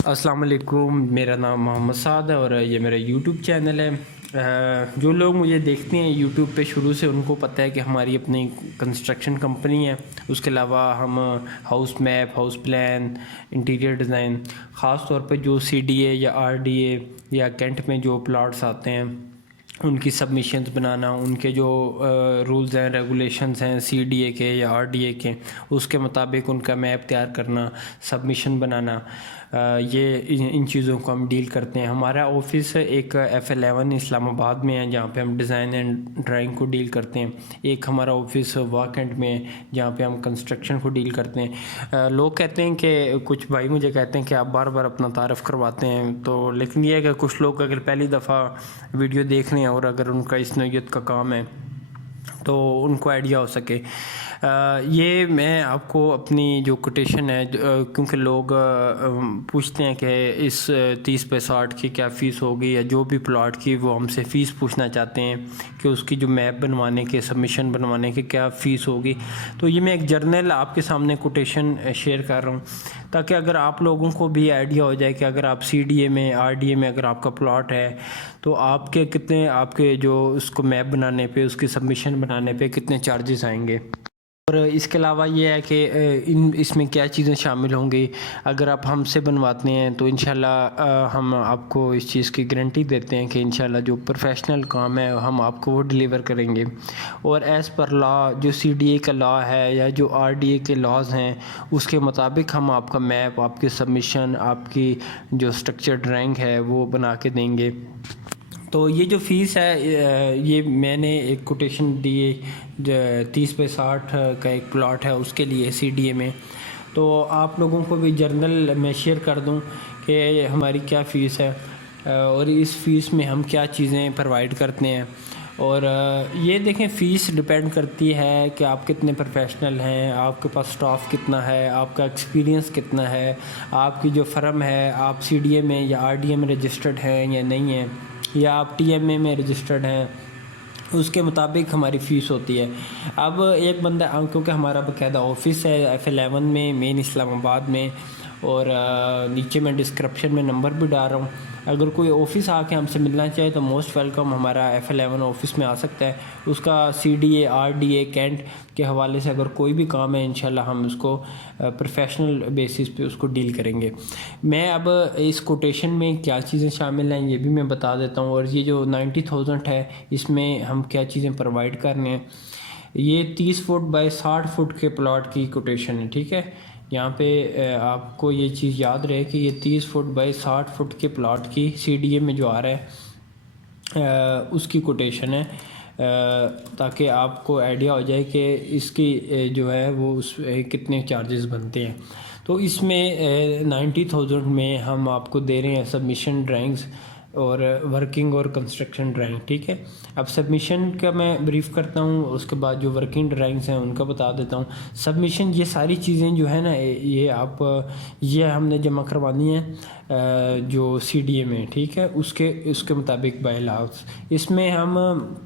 अस्सलाम वालेकुम। मेरा नाम मोहम्मद साद है और ये मेरा यूट्यूब चैनल है। जो लोग मुझे देखते हैं यूट्यूब पे शुरू से, उनको पता है कि हमारी अपनी कंस्ट्रक्शन कंपनी है। उसके अलावा हम house map, house plan, interior design, ख़ास तौर पे जो सीडीए या आरडीए या कैंट में जो प्लाट्स आते हैं उनकी सबमिशंस बनाना, उनके जो रूल्स हैं रेगुलेशंस हैं सीडीए के या आरडीए के, उसके मुताबिक उनका मैप तैयार करना, सबमिशन बनाना, ये इन चीज़ों को हम डील करते हैं। हमारा ऑफिस एक F11 इस्लामाबाद में है, जहाँ पे हम डिज़ाइन एंड ड्राइंग को डील करते हैं। एक हमारा ऑफिस वाकंड में है, जहाँ पे हम कंस्ट्रक्शन को डील करते हैं। लोग कहते हैं कि कुछ भाई मुझे कहते हैं कि आप बार बार अपना तारफ़ करवाते हैं, तो लेकिन ये है कि कुछ लोग अगर पहली दफ़ा वीडियो देख रहे हैं और अगर उनका इस नौइयत का काम है तो उनको आइडिया हो सके। ये मैं आपको अपनी जो कोटेशन है, क्योंकि लोग पूछते हैं कि इस 30 पे 60 की क्या फ़ीस होगी, या जो भी प्लॉट की वो हमसे फ़ीस पूछना चाहते हैं कि उसकी जो मैप बनवाने के, सबमिशन बनवाने की क्या फ़ीस होगी। तो ये मैं एक जर्नल आपके सामने कोटेशन शेयर कर रहा हूँ, ताकि अगर आप लोगों को भी आइडिया हो जाए कि अगर आप सीडीए में, आरडीए में अगर आपका प्लॉट है तो आपके कितने, आपके जो उसको मैप बनाने पे, उसकी सबमिशन बनाने पे कितने चार्जेस आएंगे। और इसके अलावा ये है कि इसमें क्या चीज़ें शामिल होंगी। अगर आप हमसे बनवाते हैं तो इंशाल्लाह हम आपको इस चीज़ की गारंटी देते हैं कि इंशाल्लाह जो प्रोफेशनल काम है हम आपको वो डिलीवर करेंगे। और एज़ पर लॉ, जो सीडीए का लॉ है या जो आरडीए के लॉज हैं, उसके मुताबिक हम आपका मैप, आपकी सबमिशन, आपकी जो स्ट्रक्चर ड्राइंग है वो बना के देंगे। तो ये जो फ़ीस है, ये मैंने एक कोटेशन दी है 30 पे 60 का एक प्लॉट है उसके लिए सीडीए में। तो आप लोगों को भी जर्नल मैं शेयर कर दूं कि हमारी क्या फ़ीस है और इस फ़ीस में हम क्या चीज़ें प्रोवाइड करते हैं। और ये देखें, फ़ीस डिपेंड करती है कि आप कितने प्रोफेशनल हैं, आपके पास स्टाफ कितना है, आपका एक्सपीरियंस कितना है, आपकी जो फर्म है, आप सीडीए में या आरडीए में रजिस्टर्ड हैं या नहीं हैं, या आप टीएमए में रजिस्टर्ड हैं, उसके मुताबिक हमारी फ़ीस होती है। अब एक बंदा, क्योंकि हमारा बाकायदा ऑफिस है F11 में, मेन इस्लामाबाद में, और नीचे मैं डिस्क्रिप्शन में नंबर भी डाल रहा हूँ। अगर कोई ऑफिस आके हमसे मिलना चाहे तो मोस्ट वेलकम, हमारा F11 ऑफिस में आ सकता है। उसका सीडीए, आरडीए, कैंट के हवाले से अगर कोई भी काम है, इंशाल्लाह हम उसको प्रोफेशनल बेसिस पे उसको डील करेंगे। मैं अब इस कोटेशन में क्या चीज़ें शामिल हैं ये भी मैं बता देता हूँ। और ये जो 90,000 है, इसमें हम क्या चीज़ें प्रोवाइड करने हैं। ये 30 फुट बाय 60 फुट के प्लॉट की कोटेशन है, ठीक है। यहाँ पे आपको ये चीज़ याद रहे कि ये 30 फुट बाई 60 फुट के प्लॉट की सीडीए में जो आ रहा है उसकी कोटेशन है, ताकि आपको आइडिया हो जाए कि इसकी जो है वो उस कितने चार्जेस बनते हैं। तो इसमें 90,000 में हम आपको दे रहे हैं सबमिशन ड्राइंग्स और वर्किंग और कंस्ट्रक्शन ड्राइंग, ठीक है। अब सबमिशन का मैं ब्रीफ़ करता हूँ, उसके बाद जो वर्किंग ड्राइंग्स हैं उनका बता देता हूँ। सबमिशन, ये सारी चीज़ें जो है ना, ये हमने जमा करवानी है जो सीडीए में, ठीक है, उसके मुताबिक बाय लॉज। इसमें हम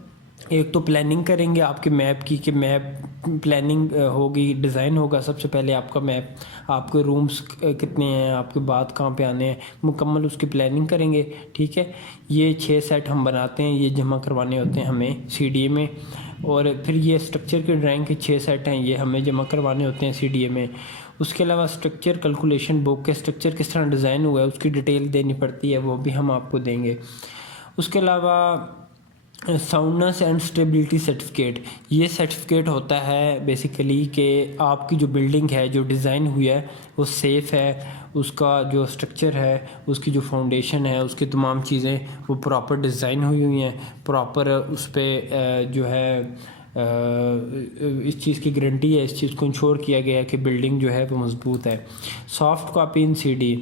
एक तो प्लानिंग करेंगे आपके मैप की, कि मैप प्लानिंग होगी, डिज़ाइन होगा। सबसे पहले आपका मैप, आपके रूम्स कितने हैं, आपके बाथ कहाँ पे आने हैं, मुकम्मल उसकी प्लानिंग करेंगे, ठीक है। ये 6 सेट हम बनाते हैं, ये जमा करवाने होते हैं हमें सीडीए में। और फिर ये स्ट्रक्चर के ड्राइंग के 6 सेट हैं, ये हमें जमा करवाने होते हैं सीडीए में। उसके अलावा स्ट्रक्चर कैलकुलेशन बुक के, स्ट्रक्चर किस तरह डिज़ाइन हुआ है उसकी डिटेल देनी पड़ती है, वो भी हम आपको देंगे। उसके अलावा साउंडनेस एंड स्टेबिलिटी सर्टिफिकेट, ये सर्टिफिकेट होता है बेसिकली कि आपकी जो बिल्डिंग है, जो डिज़ाइन हुई है, वो सेफ़ है, उसका जो स्ट्रक्चर है, उसकी जो फाउंडेशन है, उसकी तमाम चीज़ें वो प्रॉपर डिज़ाइन हुई हैं, प्रॉपर उस पर जो है इस चीज़ की गारंटी है, इस चीज़ को इंश्योर किया गया है कि बिल्डिंग जो है वो मज़बूत है। सॉफ्ट कॉपी इन सीडी,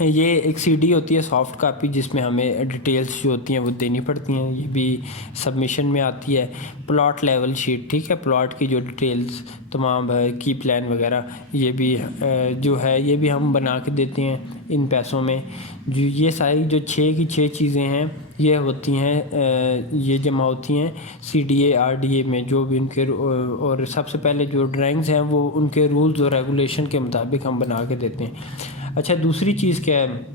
ये एक सीडी होती है सॉफ्ट कॉपी, जिसमें हमें डिटेल्स जो होती हैं वो देनी पड़ती हैं, ये भी सबमिशन में आती है। प्लॉट लेवल शीट, ठीक है, प्लॉट की जो डिटेल्स तमाम की प्लान वगैरह, ये भी जो है ये भी हम बना के देते हैं इन पैसों में। जो ये सारी जो 6 की 6 चीज़ें हैं ये होती हैं, ये जमा होती हैं सीडीए आरडीए में, जो भी उनके और सबसे पहले जो ड्राइंग्स हैं वो उनके रूल्स और रेगुलेशन के मुताबिक हम बना के देते हैं। अच्छा, दूसरी चीज़ क्या है,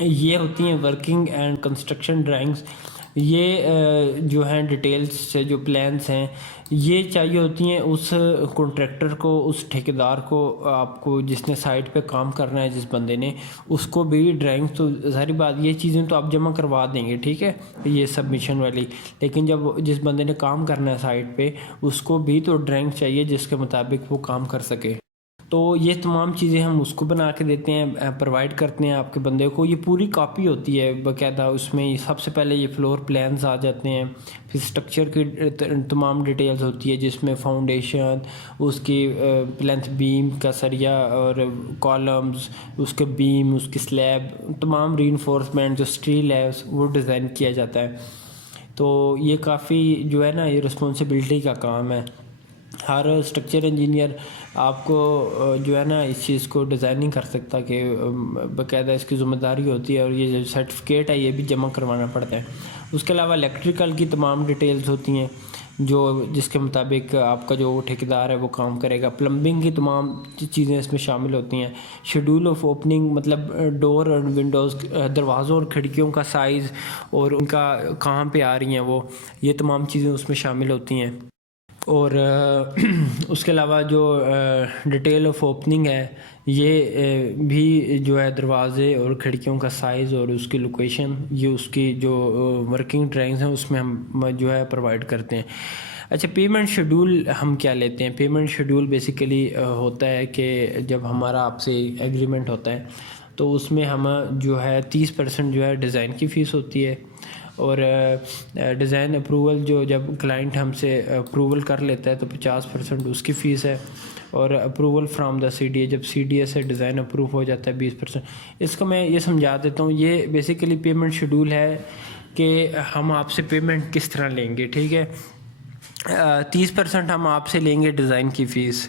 ये होती हैं वर्किंग एंड कंस्ट्रक्शन ड्राइंग्स। ये जो हैं डिटेल्स से जो प्लान्स हैं, ये चाहिए होती हैं उस कॉन्ट्रैक्टर को, उस ठेकेदार को, आपको जिसने साइट पे काम करना है, जिस बंदे ने, उसको भी ड्राइंग्स। तो सारी बात, ये चीज़ें तो आप जमा करवा देंगे, ठीक है, ये सबमिशन वाली, लेकिन जब जिस बंदे ने काम करना है साइट पे, उसको भी तो ड्राइंग चाहिए जिसके मुताबिक वो काम कर सके। तो ये तमाम चीज़ें हम उसको बना के देते हैं, प्रोवाइड करते हैं आपके बंदे को। ये पूरी कॉपी होती है बाकायदा, उसमें सबसे पहले ये फ्लोर प्लान्स आ जाते हैं, फिर स्ट्रक्चर की तमाम डिटेल्स होती है, जिसमें फाउंडेशन, उसकी प्लेंथ, बीम का सरिया और कॉलम्स, उसके बीम, उसकी स्लैब, तमाम रीइंफोर्समेंट जो स्टील है वो डिज़ाइन किया जाता है। तो ये काफ़ी जो है ना, ये रिस्पॉन्सिबिलिटी का काम है। हर स्ट्रक्चर इंजीनियर आपको जो है ना इस चीज़ को डिज़ाइन नहीं कर सकता, कि बाकायदा इसकी ज़िम्मेदारी होती है, और ये जो सर्टिफिकेट है ये भी जमा करवाना पड़ता है। उसके अलावा इलेक्ट्रिकल की तमाम डिटेल्स होती हैं, जो जिसके मुताबिक आपका जो ठेकेदार है वो काम करेगा। प्लम्बिंग की तमाम चीज़ें इसमें शामिल होती हैं। शेड्यूल ऑफ ओपनिंग, मतलब डोर और विंडोज़, दरवाज़ों और खिड़कियों का साइज़ और उनका कहाँ पे आ रही हैं वो, ये तमाम चीज़ें उसमें शामिल होती हैं। और उसके अलावा जो डिटेल ऑफ ओपनिंग है, ये भी जो है दरवाज़े और खिड़कियों का साइज़ और उसकी लोकेशन, ये उसकी जो वर्किंग ड्राइंग्स हैं उसमें हम जो है प्रोवाइड करते हैं। अच्छा, पेमेंट शेड्यूल हम क्या लेते हैं? पेमेंट शेड्यूल बेसिकली होता है कि जब हमारा आपसे एग्रीमेंट होता है तो उसमें हम जो है 30% जो है डिज़ाइन की फ़ीस होती है, और डिज़ाइन अप्रूवल जो जब क्लाइंट हमसे अप्रूवल कर लेता है तो 50% उसकी फ़ीस है, और अप्रूवल फ्राम द CDA, जब CDA से डिज़ाइन अप्रूव हो जाता है 20%। इसको मैं ये समझा देता हूँ, ये बेसिकली पेमेंट शेड्यूल है कि हम आपसे पेमेंट किस तरह लेंगे, ठीक है। 30% हम आपसे लेंगे डिज़ाइन की फ़ीस,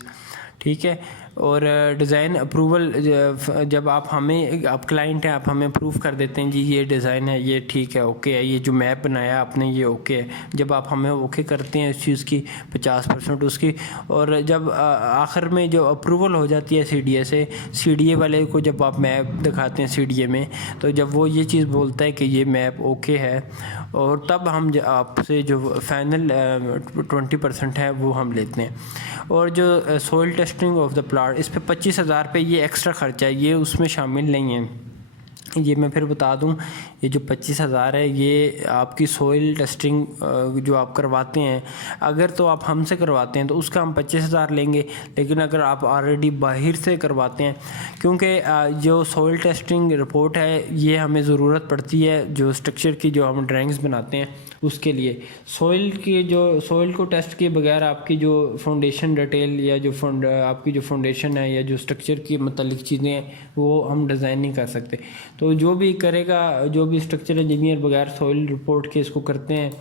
ठीक है, और डिज़ाइन अप्रूवल जब आप क्लाइंट हैं, आप हमें अप्रूव कर देते हैं, जी ये डिज़ाइन है, ये ठीक है, ओके है, ये जो मैप बनाया आपने ये ओके है। जब आप हमें ओके करते हैं इस चीज़ की 50% उसकी, और जब आखिर में जो अप्रूवल हो जाती है CDA से, CDA वाले को जब आप मैप दिखाते हैं CDA में, तो जब वो ये चीज़ बोलता है कि ये मैप ओके है, और तब हम आपसे जो फाइनल 20% है वो हम लेते हैं। और जो soil testing of the plot, इस पे 25,000 रुपये ये एक्स्ट्रा ख़र्चा है, ये उसमें शामिल नहीं है। ये मैं फिर बता दूं, ये जो 25,000 है ये आपकी सोइल टेस्टिंग जो आप करवाते हैं, अगर तो आप हमसे करवाते हैं तो उसका हम 25,000 लेंगे, लेकिन अगर आप ऑलरेडी बाहर से करवाते हैं, क्योंकि जो सोइल टेस्टिंग रिपोर्ट है ये हमें ज़रूरत पड़ती है जो स्ट्रक्चर की जो हम ड्राइंग्स बनाते हैं उसके लिए। सोइल को टेस्ट किए बगैर आपकी जो फाउंडेशन डिटेल या जो आपकी जो फाउंडेशन है या जो स्ट्रक्चर की मतलब चीज़ें हैं वो हम डिज़ाइन नहीं कर सकते। तो जो भी करेगा, जो भी स्ट्रक्चर इंजीनियर बगैर सॉइल रिपोर्ट के इसको करते हैं,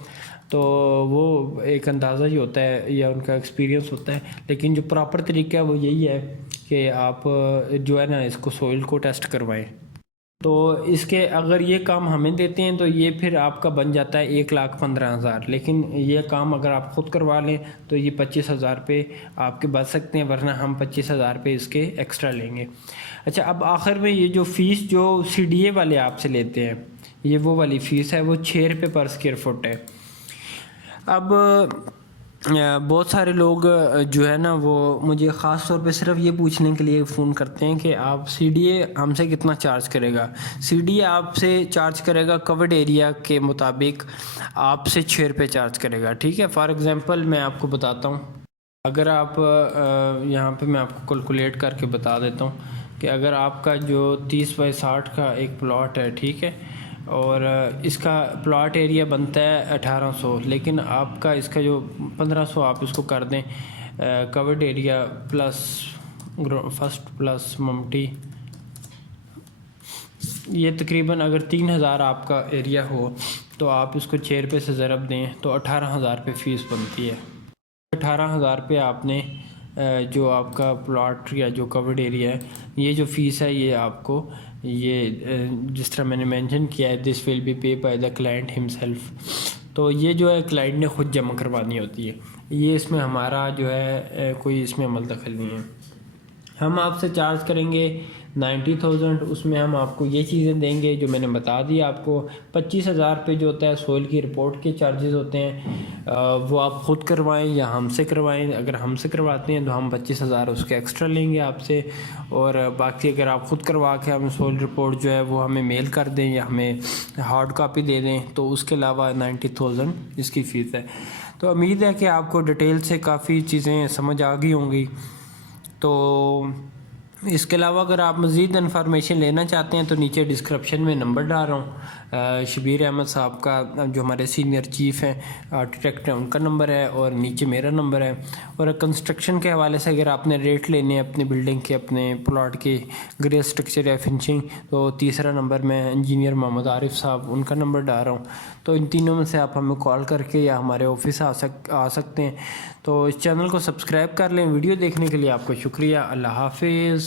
तो वो एक अंदाज़ा ही होता है या उनका एक्सपीरियंस होता है, लेकिन जो प्रॉपर तरीका है वो यही है कि आप जो है ना इसको सॉइल को टेस्ट करवाएं। तो इसके अगर ये काम हमें देते हैं तो ये फिर आपका बन जाता है 1,15,000, लेकिन ये काम अगर आप ख़ुद करवा लें तो ये 25,000 रुपये आपके बच सकते हैं, वरना हम 25,000 रुपये इसके एक्स्ट्रा लेंगे। अच्छा, अब आखिर में ये जो फ़ीस जो CDA वाले आपसे लेते हैं, ये वो वाली फ़ीस है, वो 6 रुपये पर स्क्वायर फुट है। अब बहुत सारे लोग जो है ना वो मुझे ख़ास तौर पे सिर्फ ये पूछने के लिए फ़ोन करते हैं कि आप CDA हमसे कितना चार्ज करेगा। CDA आपसे चार्ज करेगा कवर्ड एरिया के मुताबिक, आपसे 6 रुपये चार्ज करेगा, ठीक है। फॉर एग्ज़ाम्पल मैं आपको बताता हूँ, अगर आप यहाँ पे मैं आपको कैलकुलेट करके बता देता हूँ कि अगर आपका जो 30 बाई 60 का एक प्लॉट है, ठीक है, और इसका प्लॉट एरिया बनता है 1800, लेकिन आपका इसका जो 1500 आप इसको कर दें covered area plus first plus ममटी, ये तकरीबन अगर 3000 आपका एरिया हो तो आप इसको 6 रुपये से ज़रब दें तो 18,000 रुपये फ़ीस बनती है। 18,000 रुपये आपने जो आपका प्लॉट या जो कवर्ड एरिया है, ये जो फ़ीस है ये आपको ये जिस तरह मैंने मेंशन किया है, दिस विल बी पे बाय द क्लाइंट हिमसेल्फ। तो ये जो है क्लाइंट ने ख़ुद जमा करवानी होती है, ये इसमें हमारा जो है कोई इसमें अमल दखल नहीं है। हम आपसे चार्ज करेंगे 90,000। उसमें हम आपको ये चीज़ें देंगे जो मैंने बता दी आपको। 25,000 रुपये जो होता है सोइल की रिपोर्ट के चार्जेस होते हैं, वो आप ख़ुद करवाएं या हमसे करवाएं। अगर हमसे करवाते हैं तो हम 25,000 उसके एक्स्ट्रा लेंगे आपसे, और बाकी अगर आप ख़ुद करवा के हम सोइल रिपोर्ट जो है वो हमें मेल कर दें या हमें हार्ड कापी दे दें तो उसके अलावा 90,000 इसकी फ़ीस है। तो उम्मीद है कि आपको डिटेल से काफ़ी चीज़ें समझ आ गई होंगी। तो इसके अलावा अगर आप मज़ीद इन्फॉर्मेशन लेना चाहते हैं तो नीचे डिस्क्रिप्शन में नंबर डाल रहा हूँ। शबीर अहमद साहब का, जो हमारे सीनियर चीफ़ हैं आर्किटेक्ट हैं, उनका नंबर है, और नीचे मेरा नंबर है। और कंस्ट्रक्शन के हवाले से अगर आपने रेट लेने हैं अपनी बिल्डिंग के, अपने प्लॉट के ग्रे स्ट्रक्चर या फिनिशिंग, तो तीसरा नंबर में इंजीनियर मोहम्मद आरिफ साहब, उनका नंबर डाल रहा हूँ। तो इन तीनों में से आप हमें कॉल करके या हमारे ऑफिस आ सकते हैं। तो इस चैनल को सब्सक्राइब कर लें। वीडियो देखने के लिए आपका शुक्रिया। अल्लाह हाफिज़।